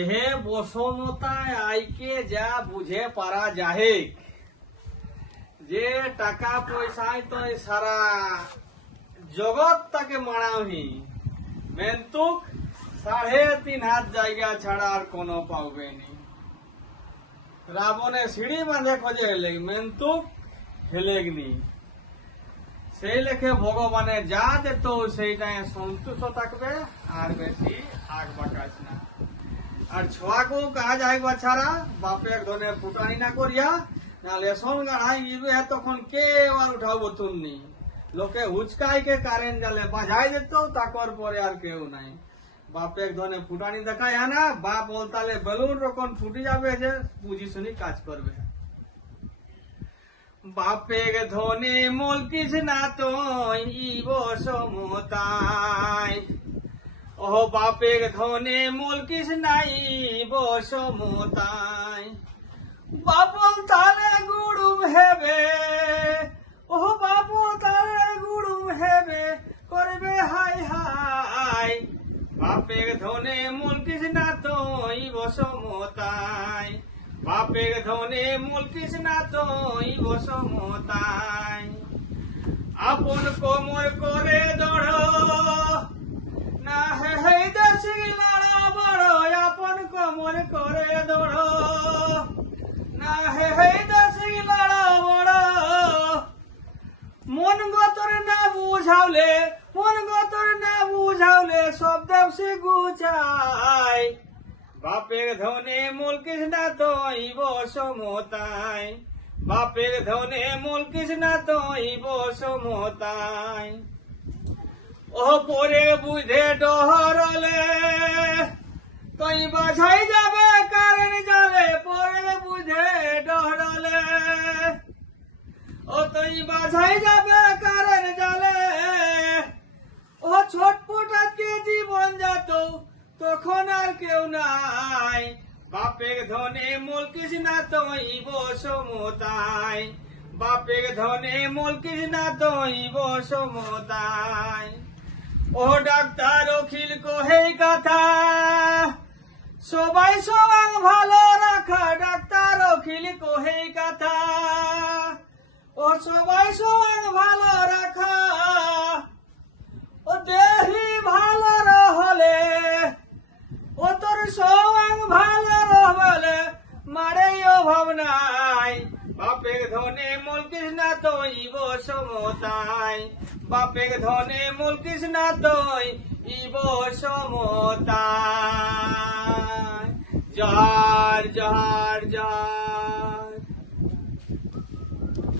এহে বসমতায় আইকে যা বুঝে পারা যাহে। যে টাকা পয়সায় তো সারা জগৎ তাকে মারাওহি মেন্তুক সাড়ে তিন হাত জায়গা ছাড়া আর কোনো পাবে নি। রাবণে সিঁড়ি বাঁধে খোঁজে হেলেগ মেন্তুক হেলেগনি সেই লেখে ভগবানের যা দিত সেইটাই সন্তুষ্ট থাকবে, আর বেশি আগ বাকাস না। আর ছোয়াকেও কাজ আইবা ছাড়া বাপের ধনে ফুটানি না করিয়া, না লেসন গাড়াই গিবে তখন কে আর উঠাও বতুননি লোকে হুচকাই কে কারেন্ট জালে বাজাই দিত তাকর পরে আর কেউ নাই। বাপের ধনে ফুটানি দেখায় না, বাপ বলতালে বেলুন রকম ফুটি যাবে যে, বুঝি শুনি কাজ করবে। বাপের ধনে মলকিস না তো ইব সমতায় ও বাপের ধনে মলকিস নাই বসমতায় বাপন তালে গুড়ুম হেবে ও বাপন তালে গুড়ুম হেবে করবে হাই হাই বাপের ধনে মলকিস না তো বসমতায় বাপের ধনে মলকিস না তো বসমতায় আপন কোমর করে দড় করে দৌড় না হে হে দেশি লাড়া বড়। মন গতর না বুঝাওলে মন গতর না বুঝাওলে সব দেবসে গুচাই বাপের ধনে মূল কৃষ্ণা দইব সমতাই বাপের ধনে মূল কৃষ্ণা দইব সমতাই ও পরে বুঝে ডহরলে তুই বাছাই যাবে কারণ যাবে পরে বুঝে ডহরলে ও তুই বাছাই যাবে কারণ জালে ও ছটপট আজকে জীবন যাত, তখন আর কেউ নাই। বাপের ধনে মূল কৃষ্ণা তৈব সমতাই বাপের ধনে মূল কৃষ্ণা তৈব সমতাই ও ডাক্তার অখিল কোহেই কথা সবাই সবাই ভালো রাখা, ডাক্তার অখিল কোহে কথা। ও সবাই সবাই ভালো রাখা, ও দেহি ভালো রহলে, ও তোর সবাই ভালো রহলে, মারে অভাব নাই বাপের ধনে মূল কৃষ্ণা তৈব সমতাই। বাপের ধনে মূল কৃষ্ণা ইব সমতাই। জহার জহার জহার।